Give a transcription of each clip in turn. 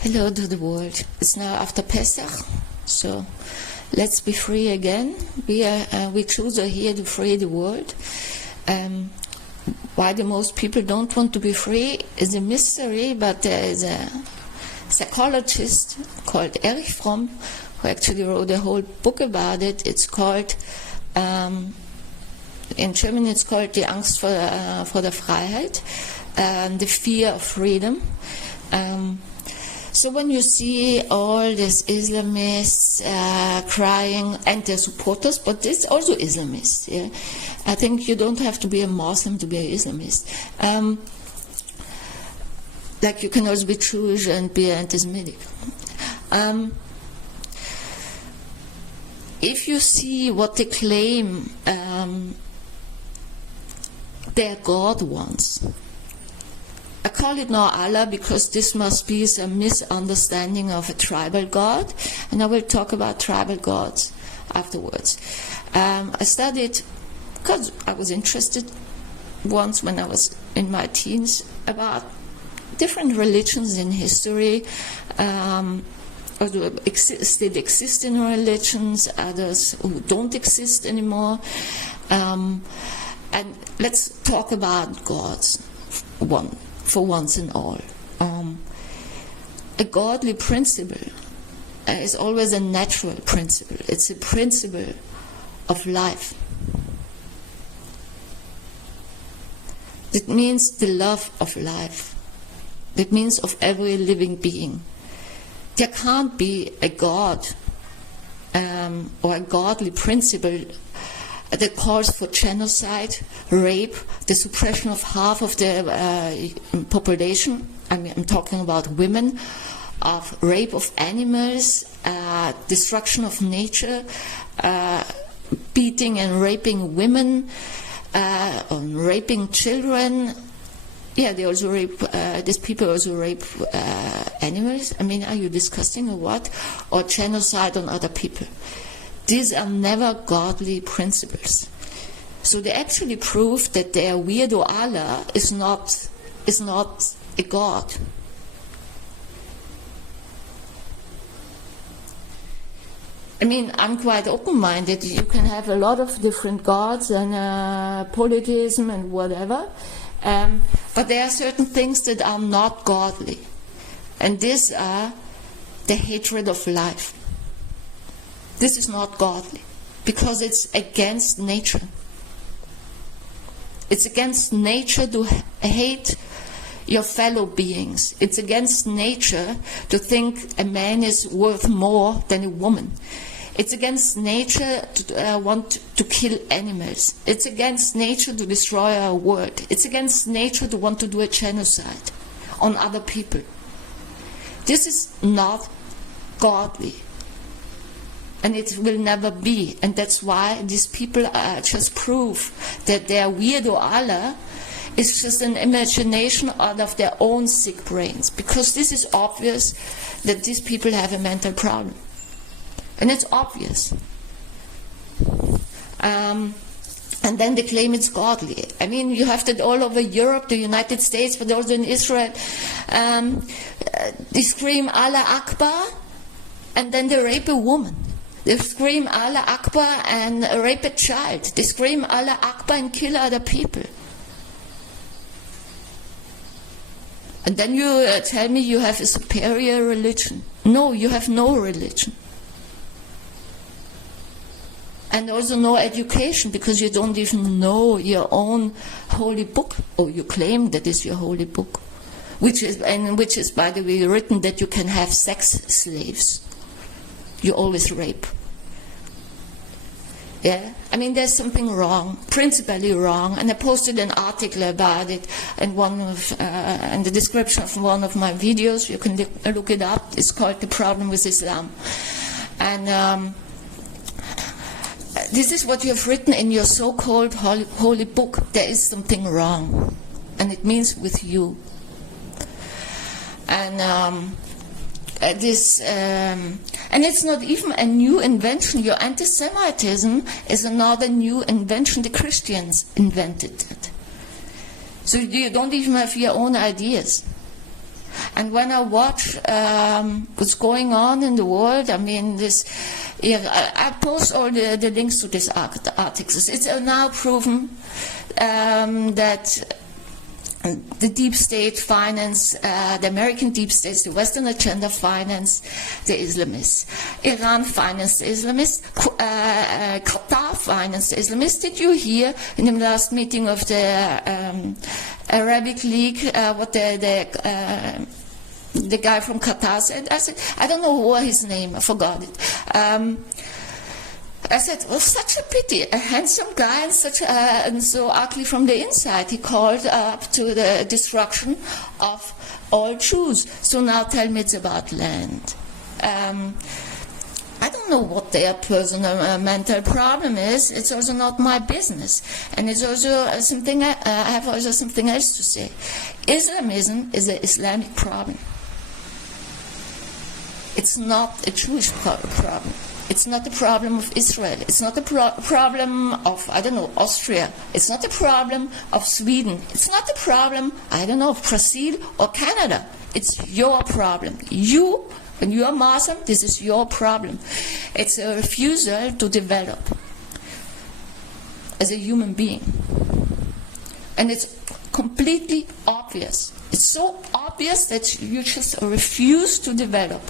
Hello to the world. It's now after Pesach, so let's be free again. We choose here to free the world. Why the most people don't want to be free is a mystery, but there is a psychologist called Erich Fromm who actually wrote a whole book about it. It's called, in German it's called Die Angst vor der Freiheit, the fear of freedom. So when you see all these Islamists crying, and their supporters, but it's also Islamists, yeah? I think you don't have to be a Muslim to be an Islamist. Like you can also be Jewish and be anti-Semitic. If you see what they claim their God wants, I call it now Allah because this must be some misunderstanding of a tribal God, and I will talk about tribal gods afterwards. I studied, because I was interested once when I was in my teens, about different religions in history. Still exist in religions, others who don't exist anymore. And let's talk about gods for once and all. A godly principle is always a natural principle. It's a principle of life. It means the love of life. It means of every living being. There can't be a God or a godly principle that calls for genocide, rape, the suppression of half of the population. I'm talking about women, of rape of animals, destruction of nature, beating and raping women, raping children. Yeah, they also rape, these people also rape animals. I mean, are you disgusting or what? Or genocide on other people. These are never godly principles. So they actually prove that their weirdo Allah is not a God. I mean, I'm quite open-minded. You can have a lot of different gods and polytheism and whatever. But there are certain things that are not godly. And these are the hatred of life. This is not godly because it's against nature. It's against nature to hate your fellow beings. It's against nature to think a man is worth more than a woman. It's against nature to want to kill animals. It's against nature to destroy our world. It's against nature to want to do a genocide on other people. This is not godly. And it will never be. And that's why these people just prove that their weirdo Allah is just an imagination out of their own sick brains. Because this is obvious that these people have a mental problem. And it's obvious. And then they claim it's godly. I mean, you have that all over Europe, the United States, but also in Israel. They scream Allah Akbar, and then they rape a woman. They scream Allah Akbar and rape a child. They scream Allah Akbar and kill other people. And then you tell me you have a superior religion. No, you have no religion. And also no education, because you don't even know your own holy book, or you claim that is your holy book, which is, by the way, written that you can have sex slaves. You always rape. Yeah, I mean, there's something wrong, principally wrong, and I posted an article about it in in the description of one of my videos. You can look it up. It's called "The Problem with Islam," and this is what you have written in your so-called holy book. There is something wrong, and it means with you. And and it's not even a new invention. Your anti-Semitism is another new invention. The Christians invented it. So you don't even have your own ideas. And when I watch what's going on in the world, I mean, I post all the links to these articles. It's now proven that the deep state finance, the American deep states, the Western agenda finance the Islamists. Iran financed the Islamists. Qatar financed the Islamists. Did you hear in the last meeting of the Arabic League what the guy from Qatar said? I don't know what his name, I forgot it. I said, well, such a pity, a handsome guy and so ugly from the inside. He called up to the destruction of all Jews. So now tell me it's about land. I don't know what their personal mental problem is. It's also not my business. And it's also something, I have also something else to say. Islamism is an Islamic problem. It's not a Jewish problem. It's not the problem of Israel. It's not the problem of, I don't know, Austria. It's not the problem of Sweden. It's not the problem, I don't know, of Brazil or Canada. It's your problem. You, when you are Muslim, this is your problem. It's a refusal to develop as a human being. And it's completely obvious. It's so obvious that you just refuse to develop.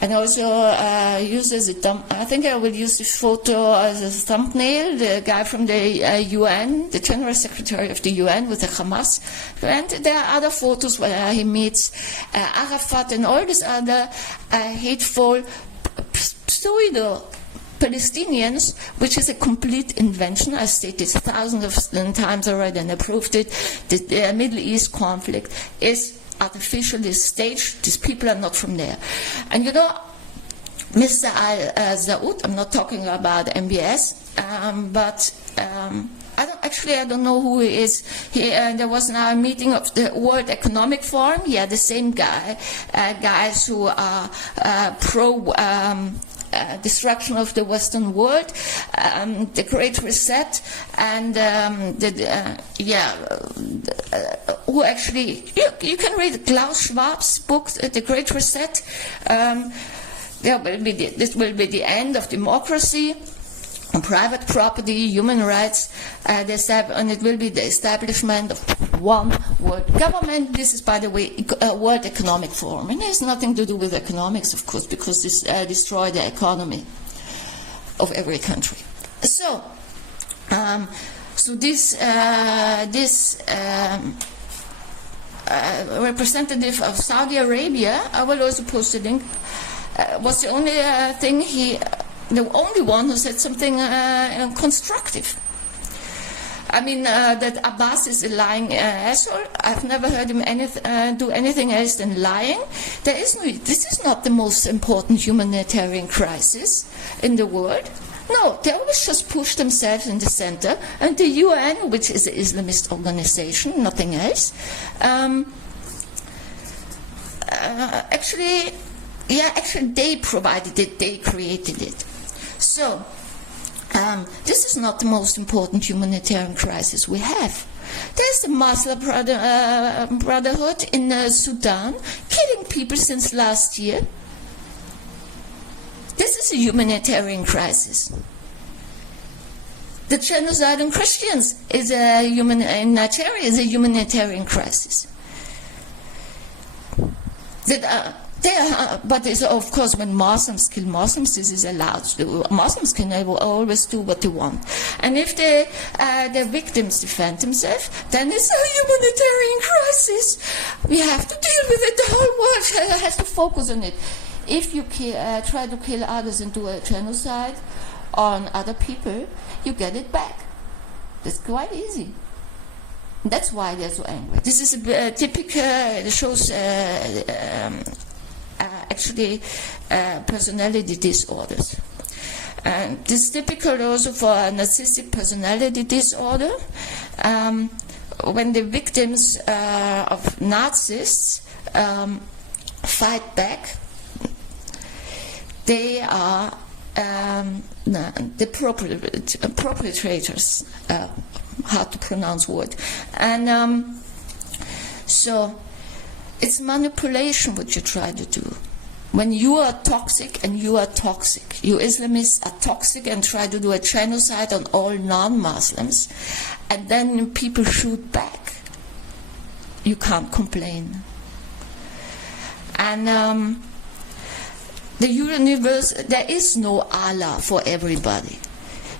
And also use as I think I will use this photo as a thumbnail, the guy from the UN, the General Secretary of the UN with the Hamas. And there are other photos where he meets Arafat and all these other hateful pseudo-Palestinians, which is a complete invention. I stated thousands of times already and I proved it. The Middle East conflict is artificially staged. These people are not from there. And you know, Mr. Al-Zaoud, I'm not talking about MBS, but I don't know who he is. There was now a meeting of the World Economic Forum. Yeah, the same guys who are pro destruction of the Western world, the Great Reset, and who actually, you can read Klaus Schwab's book, The Great Reset. This will be the end of democracy, private property, human rights, and it will be the establishment of one world government. This is, by the way, World Economic Forum, and it has nothing to do with economics, of course, because this destroys the economy of every country. So this representative of Saudi Arabia, I will also post a link, was the only the only one who said something constructive. I mean, that Abbas is a lying asshole. I've never heard him do anything else than lying. This is not the most important humanitarian crisis in the world. No, they always just push themselves in the center. And the UN, which is an Islamist organization, nothing else, actually they provided it, they created it. So, this is not the most important humanitarian crisis we have. There's the Muslim Brotherhood in Sudan, killing people since last year. This is a humanitarian crisis. The genocide on Christians in Nigeria is a humanitarian crisis. But it's, of course, when Muslims kill Muslims, this is allowed to do. Muslims can always do what they want. And if the victims defend themselves, then it's a humanitarian crisis. We have to deal with it. The whole world has to focus on it. If you try to kill others and do a genocide on other people, you get it back. That's quite easy. That's why they're so angry. This is a typical, it shows personality disorders. And this is typical also for a narcissistic personality disorder. When the victims of Nazis fight back, they are the perpetrators, hard to pronounce word. And so It's manipulation what you try to do. When you are toxic and you are toxic, you Islamists are toxic and try to do a genocide on all non-Muslims, and then people shoot back. You can't complain. And the universe, there is no Allah for everybody.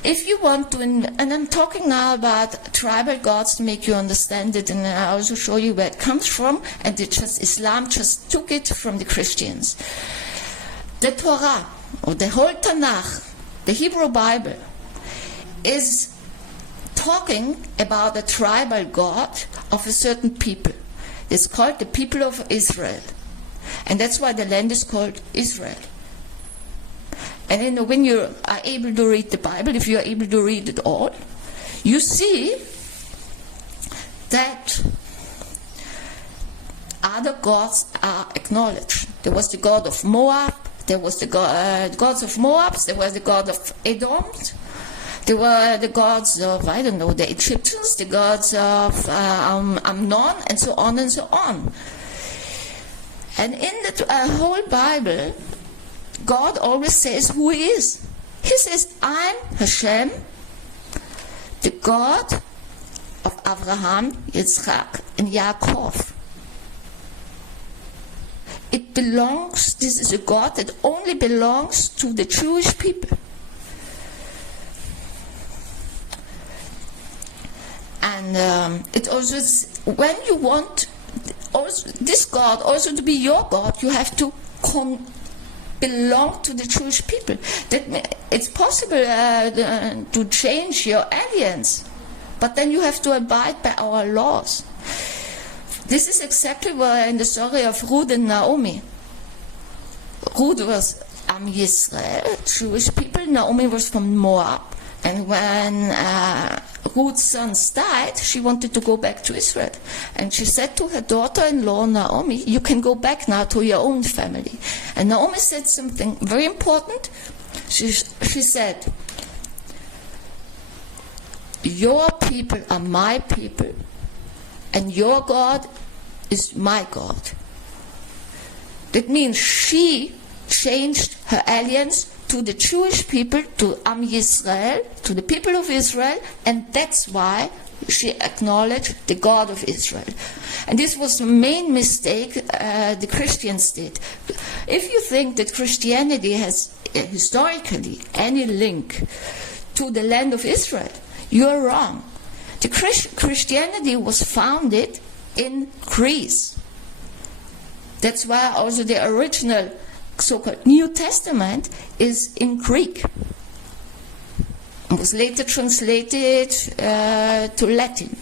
If you want to, and I'm talking now about tribal gods to make you understand it, and I also show you where it comes from, and Islam just took it from the Christians. The Torah, or the whole Tanakh, the Hebrew Bible, is talking about a tribal god of a certain people. It's called the people of Israel. And that's why the land is called Israel. And when you are able to read the Bible, if you are able to read it all, you see that other gods are acknowledged. There was the god of Moab, there was the gods of Moab, there was the god of Edom, there were the gods of, I don't know, the Egyptians, the gods of Amnon, and so on and so on. And in the whole Bible, God always says who He is. He says, I'm Hashem, the God of Abraham, Yitzchak, and Yaakov. It belongs, this is a God that only belongs to the Jewish people. And it also is, when you want also, this God also to be your God, you have to belong to the Jewish people. That it's possible to change your alliance, but then you have to abide by our laws. This is exactly what in the story of Ruth and Naomi. Ruth was Am Yisrael, Jewish people. Naomi was from Moab. And when Ruth's sons died, she wanted to go back to Israel. And she said to her daughter-in-law, Naomi, you can go back now to your own family. And Naomi said something very important. She said, your people are my people, and your God is my God. That means she changed her alliance to the Jewish people, to Am Yisrael, to the people of Israel, and that's why she acknowledged the God of Israel. And this was the main mistake the Christians did. If you think that Christianity has historically any link to the land of Israel, you are wrong. The Christianity was founded in Greece. That's why also the original so-called New Testament is in Greek. It was later translated to Latin.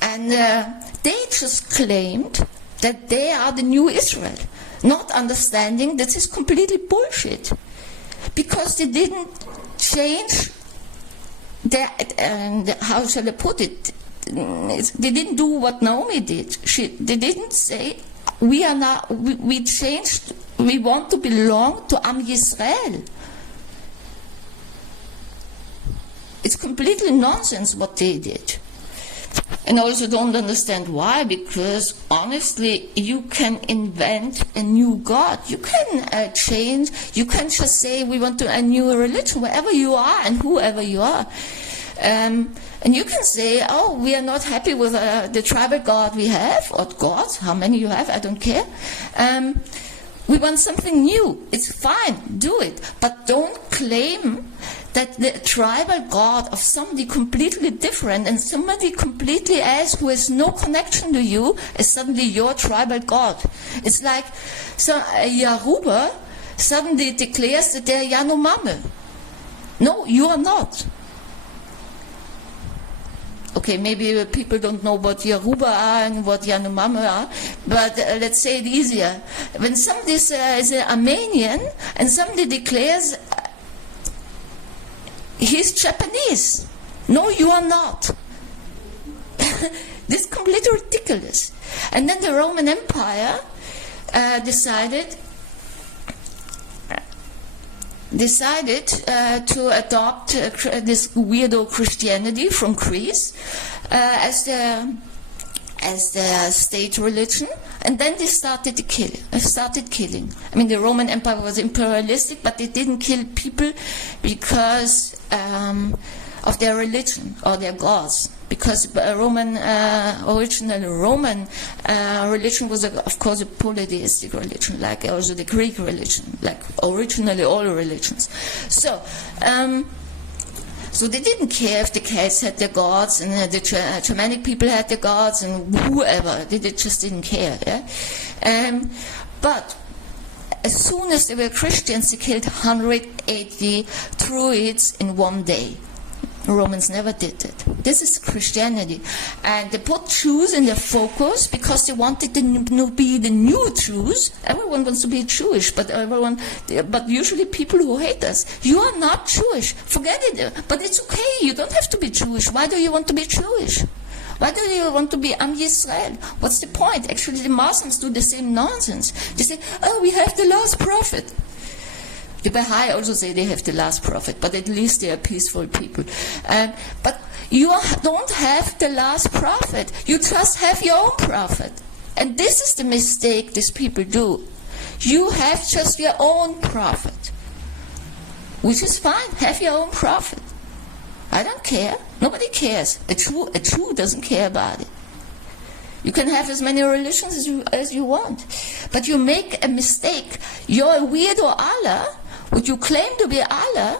And they just claimed that they are the new Israel, not understanding that this is completely bullshit. Because they didn't change their, how shall I put it, they didn't do what Naomi did. They didn't say, we changed, we want to belong to Am Yisrael. It's completely nonsense what they did. And I also don't understand why, because honestly, you can invent a new God. You can change, you can just say we want a new religion, wherever you are and whoever you are. And you can say, oh, we are not happy with the tribal God we have, or gods, how many you have, I don't care. We want something new. It's fine, do it. But don't claim that the tribal God of somebody completely different and somebody completely else who has no connection to you is suddenly your tribal God. It's like Yarouba suddenly declares that they're Yanomami. No, you are not. Okay, maybe people don't know what Yarouba are and what Yanomami are, but let's say it easier. When somebody is an Armenian and somebody declares he's Japanese, no, you are not. This is completely ridiculous. And then the Roman Empire decided to adopt this weirdo Christianity from Greece as the as their state religion, and then they started killing. I mean, the Roman Empire was imperialistic, but they didn't kill people because of their religion or their gods. Because original Roman religion was, of course, a polytheistic religion, like also the Greek religion, like originally all religions. So they didn't care if the Celts had their gods and the Germanic people had their gods and whoever. They just didn't care. Yeah? But as soon as they were Christians, they killed 180 Druids in one day. The Romans never did it. This is Christianity. And they put Jews in their focus because they wanted to be the new Jews. Everyone wants to be Jewish, but usually people who hate us. You are not Jewish. Forget it. But it's okay. You don't have to be Jewish. Why do you want to be Jewish? Why do you want to be Am Yisrael? What's the point? Actually, the Muslims do the same nonsense. They say, oh, we have the last prophet. The Baha'i also say they have the last prophet, but at least they are peaceful people. But you don't have the last prophet. You just have your own prophet. And this is the mistake these people do. You have just your own prophet, which is fine. Have your own prophet. I don't care. Nobody cares. A Jew doesn't care about it. You can have as many religions as you want. But you make a mistake. You're a weirdo Allah. What you claim to be Allah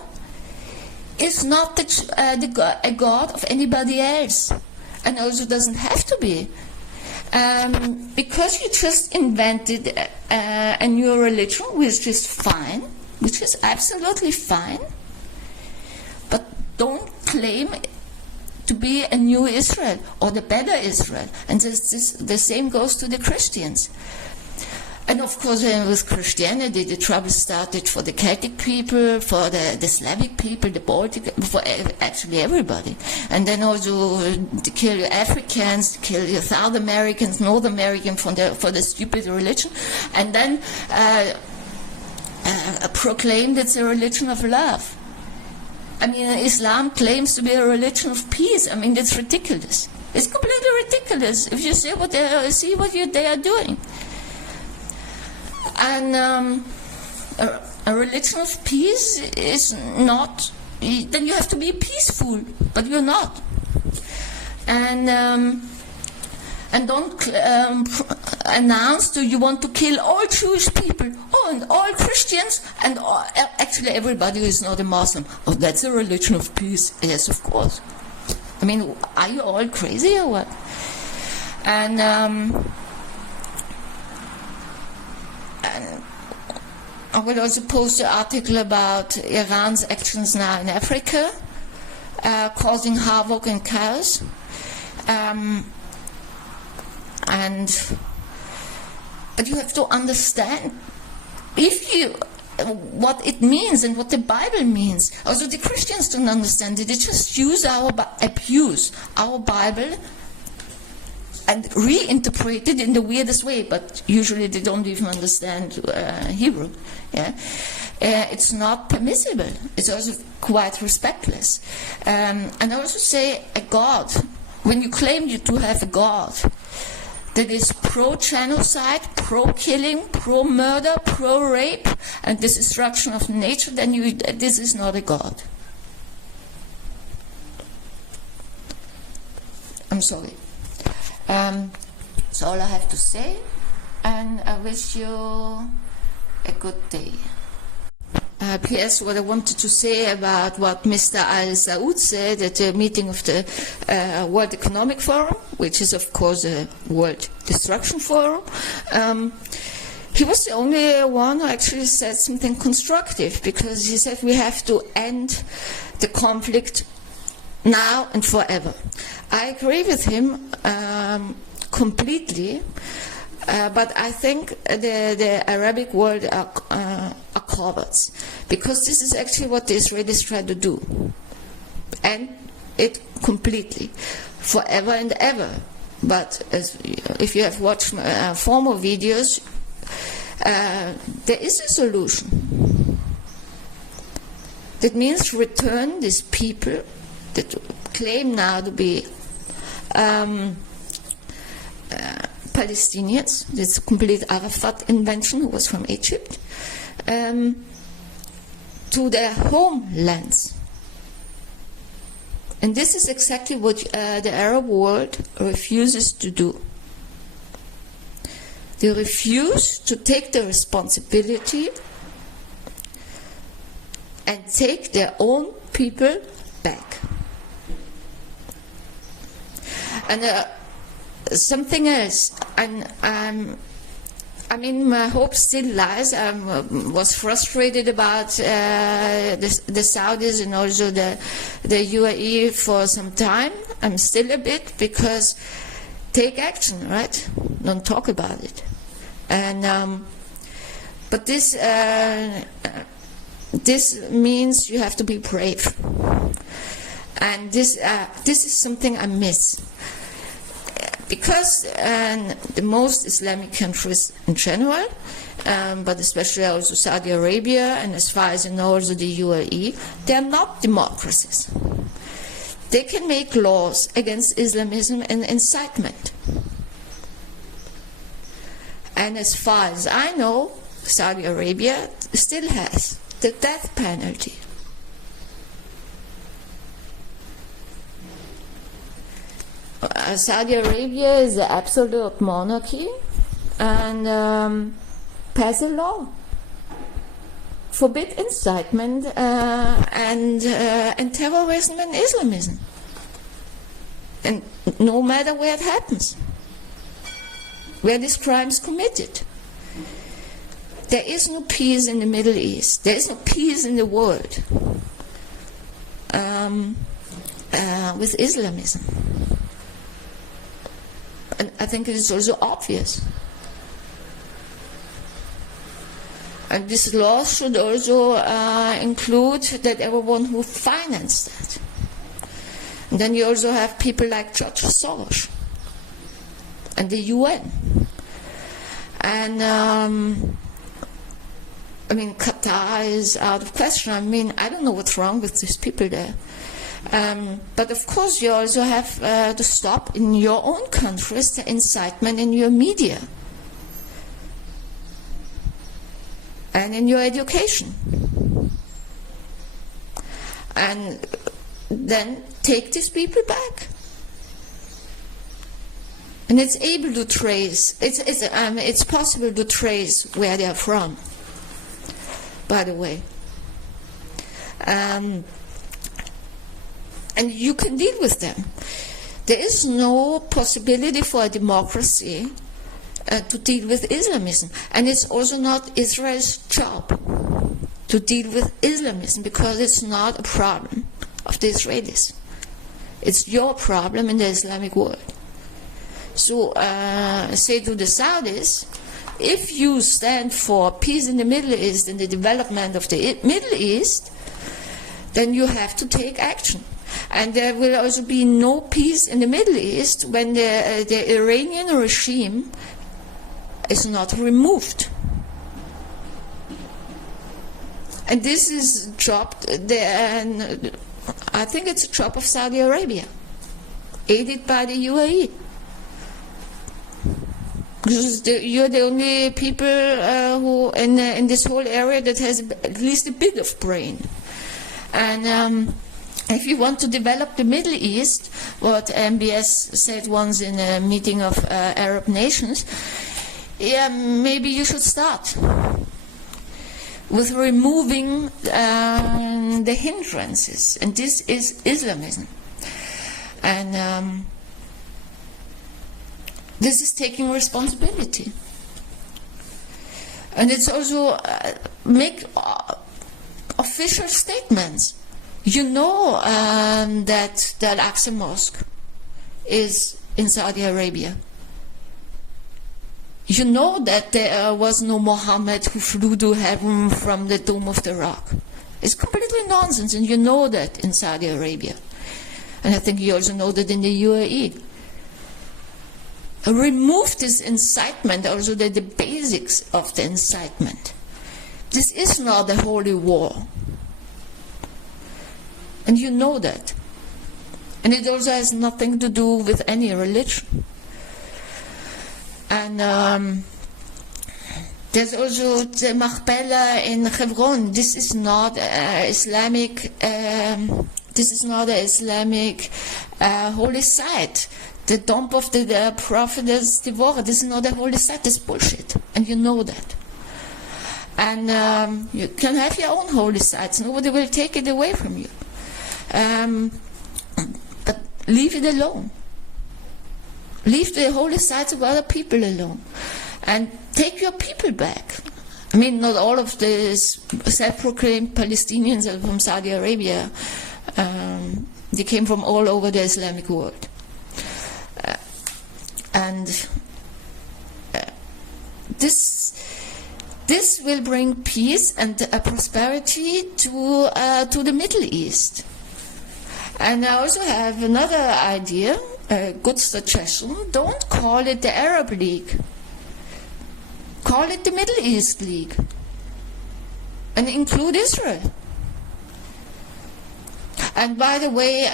is not a god of anybody else, and also doesn't have to be. Because you just invented a new religion, which is fine, which is absolutely fine, but don't claim to be a new Israel or the better Israel. And the same goes to the Christians. And of course, with Christianity, the trouble started for the Celtic people, for the Slavic people, the Baltic, for actually everybody. And then also to kill your Africans, to kill your South Americans, North Americans for the stupid religion. And then proclaimed it's a religion of love. I mean, Islam claims to be a religion of peace. I mean, that's ridiculous. It's completely ridiculous if you see what they are doing. And a religion of peace is not, then you have to be peaceful, but you're not. And don't announce that you want to kill all Jewish people, and all Christians, and actually everybody who is not a Muslim. Oh, that's a religion of peace. Yes, of course. I mean, are you all crazy or what? And I will also post an article about Iran's actions now in Africa, causing havoc and chaos. But you have to understand what it means and what the Bible means. Also, the Christians don't understand it. They just abuse our Bible and reinterpret it in the weirdest way, but usually they don't even understand Hebrew. Yeah? It's not permissible. It's also quite respectless. And I also say a God, when you claim you to have a God that is pro-genocide, pro-killing, pro-murder, pro-rape, and the destruction of nature, then this is not a God. I'm sorry. That's all I have to say, and I wish you a good day. P.S. What I wanted to say about what Mr. Al-Saud said at the meeting of the World Economic Forum, which is of course a World Destruction Forum. He was the only one who actually said something constructive, because he said we have to end the conflict now and forever. I agree with him completely, but I think the Arabic world are cowards, because this is actually what the Israelis try to do, and it completely, forever and ever. But if you have watched former videos, there is a solution. That means return these people that claim now to be Palestinians, this complete Arafat invention, who was from Egypt, to their homelands. And this is exactly what the Arab world refuses to do. They refuse to take the responsibility and take their own people back. And something else, and I mean, my hope still lies. I was frustrated about the Saudis and also the UAE for some time. I'm still a bit, because take action, right? Don't talk about it. And but this means you have to be brave, and this is something I miss. Because the most Islamic countries in general, but especially also Saudi Arabia, and as far as I know also the UAE, they are not democracies. They can make laws against Islamism and incitement. And as far as I know, Saudi Arabia still has the death penalty. Saudi Arabia is an absolute monarchy, and pass a law, forbid incitement and terrorism and Islamism, and no matter where it happens, where this crime is committed. There is no peace in the Middle East. There is no peace in the world with Islamism. And I think it is also obvious. And this law should also include that everyone who financed that. And then you also have people like George Soros and the UN. And I mean, Qatar is out of question. I mean, I don't know what's wrong with these people there. But of course you also have to stop in your own countries the incitement in your media and in your education. And then take these people back. And it's able to trace, it's possible to trace where they are from, by the way. And you can deal with them. There is no possibility for a democracy to deal with Islamism. And it's also not Israel's job to deal with Islamism, because it's not a problem of the Israelis. It's your problem in the Islamic world. So say to the Saudis, if you stand for peace in the Middle East and the development of the Middle East, then you have to take action. And there will also be no peace in the Middle East when the Iranian regime is not removed. And this is a job, I think it's a job of Saudi Arabia, aided by the UAE. Because you're the only people who in this whole area that has at least a bit of brain. And if you want to develop the Middle East, what MBS said once in a meeting of Arab nations, yeah, maybe you should start with removing the hindrances, and this is Islamism. And this is taking responsibility. And it's also make official statements. You know that the Al-Aqsa Mosque is in Saudi Arabia. You know that there was no Muhammad who flew to heaven from the Dome of the Rock. It's completely nonsense, and you know that in Saudi Arabia. And I think you also know that in the UAE. Remove this incitement, also the basics of the incitement. This is not a holy war. And you know that. And it also has nothing to do with any religion. And there's also the Machpelah in Hebron. This is not Islamic. This is not an Islamic holy site. The tomb of the prophetess Devorah. This is not a holy site. This is bullshit, and you know that. And you can have your own holy sites. Nobody will take it away from you. But leave it alone. Leave the holy sites of other people alone. And take your people back. I mean, not all of the self-proclaimed Palestinians are from Saudi Arabia. They came from all over the Islamic world. This will bring peace and prosperity to the Middle East. And I also have another idea, a good suggestion. Don't call it the Arab League. Call it the Middle East League. And include Israel. And by the way,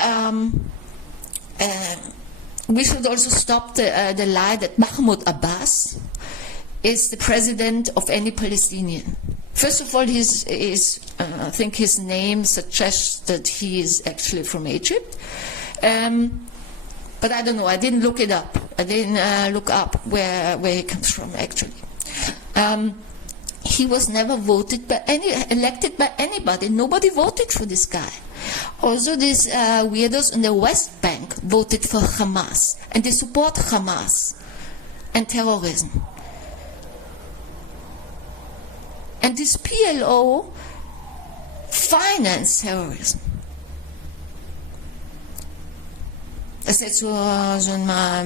we should also stop the lie that Mahmoud Abbas is the president of any Palestinian. First of all, I think his name suggests that he is actually from Egypt. But I don't know, I didn't look it up. I didn't look up where he comes from, actually. He was never elected by anybody. Nobody voted for this guy. Also, these weirdos in the West Bank voted for Hamas, and they support Hamas and terrorism. And this PLO financed terrorism. I said so in my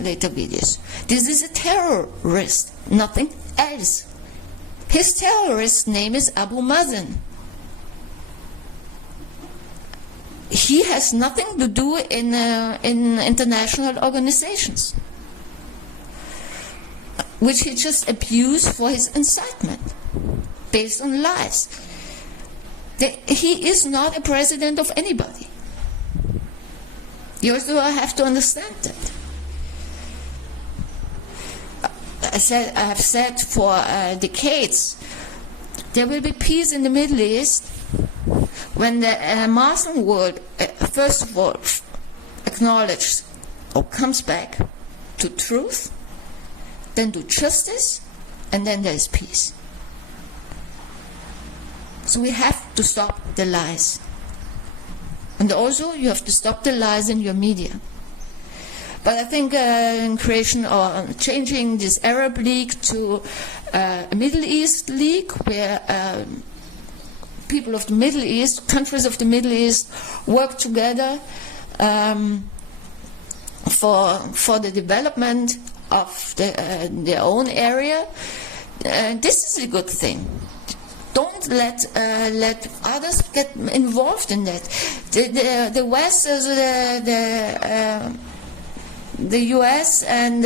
later videos. This is a terrorist, nothing else. His terrorist name is Abu Mazen. He has nothing to do in international organizations, which he just abused for his incitement, based on lies. He is not a president of anybody. You also have to understand that. I have said for decades, there will be peace in the Middle East when the Muslim world, first of all, acknowledges or comes back to truth, then to justice, and then there is peace. So we have to stop the lies. And also you have to stop the lies in your media. But I think in creation or changing this Arab League to a Middle East League, where people of the Middle East, countries of the Middle East, work together for the development of their own area. This is a good thing. Don't let others get involved in that. The West, the US and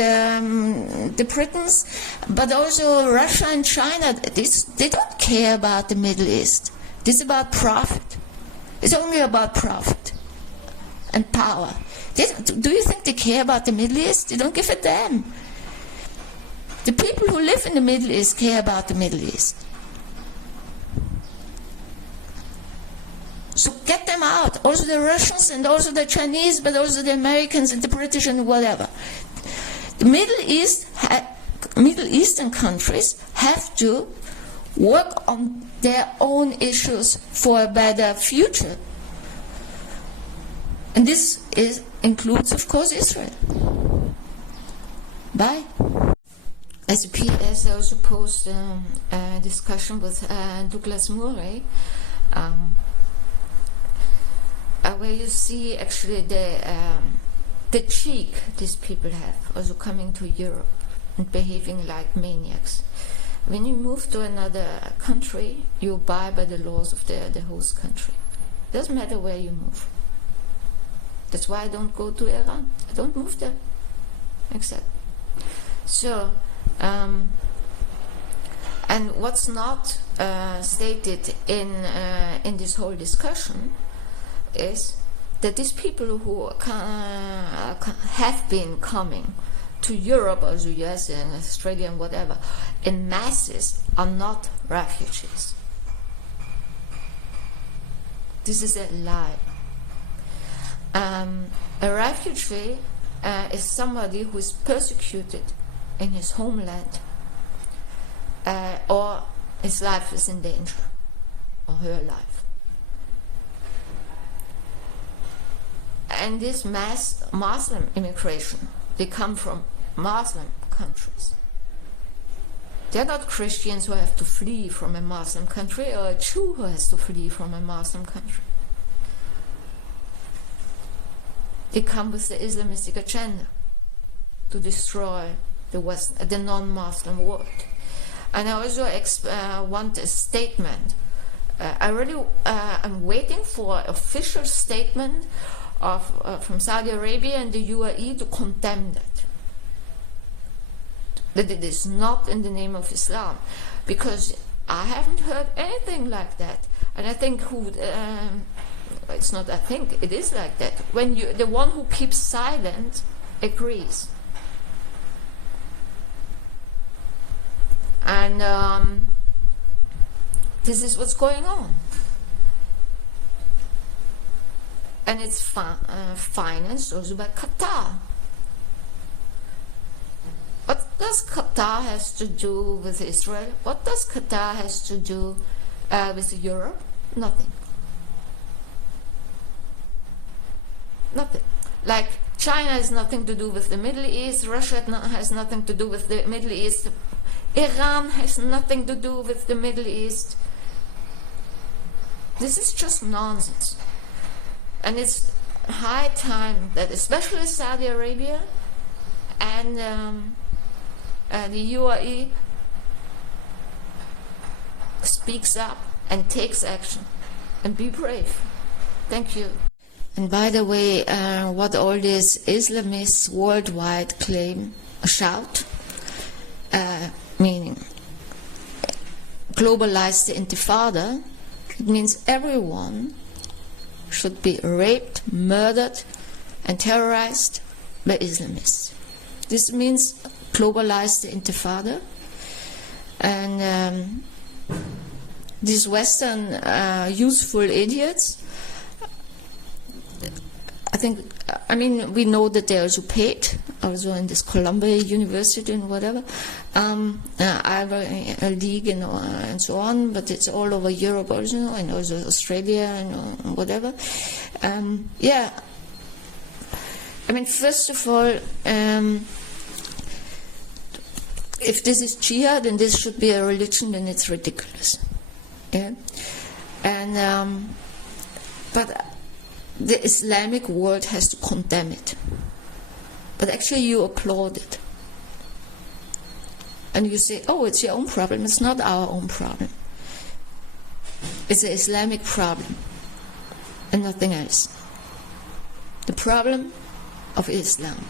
the Britons, but also Russia and China, they don't care about the Middle East. This is about profit. It's only about profit and power. Do you think they care about the Middle East? They don't give a damn. The people who live in the Middle East care about the Middle East. So get them out. Also the Russians and also the Chinese, but also the Americans and the British and whatever. The Middle Eastern countries have to work on their own issues for a better future. And this includes, of course, Israel. Bye. As I also posted a discussion with Douglas Murray, where you see actually the cheek these people have, also coming to Europe and behaving like maniacs. When you move to another country, you abide by the laws of the host country. Doesn't matter where you move. That's why I don't go to Iran. I don't move there. Except. So, and what's not stated in this whole discussion is that these people who have been coming to Europe or the US and Australia and whatever in masses are not refugees. This is a lie. A refugee is somebody who is persecuted in his homeland or his life is in danger, or her life. And this mass Muslim immigration, they come from Muslim countries. They're not Christians who have to flee from a Muslim country or a Jew who has to flee from a Muslim country. They come with the Islamistic agenda to destroy the non-Muslim world. And I also want a statement. I'm waiting for an official statement from Saudi Arabia and the UAE to condemn that it is not in the name of Islam, because I haven't heard anything like that. And I think it's not I think, it is like that. When the one who keeps silent agrees. And this is what's going on. And it's financed also by Qatar. What does Qatar has to do with Israel? What does Qatar has to do with Europe? Nothing. Nothing. Like China has nothing to do with the Middle East, Russia has nothing to do with the Middle East, Iran has nothing to do with the Middle East. This is just nonsense. And it's high time that especially Saudi Arabia and the UAE speaks up and takes action. And be brave. Thank you. And by the way, what all these Islamists worldwide claim, shout, meaning globalize the intifada, it means everyone should be raped, murdered, and terrorized by Islamists. This means globalize the intifada, and these Western useful idiots, we know that they're also paid, also in this Columbia University and whatever, Ivy League and so on, but it's all over Europe also, and also Australia and whatever. First of all, if this is jihad and this should be a religion, then it's ridiculous. Yeah, and but the Islamic world has to condemn it. But actually you applaud it. And you say, oh, it's your own problem. It's not our own problem. It's an Islamic problem and nothing else. The problem of Islam.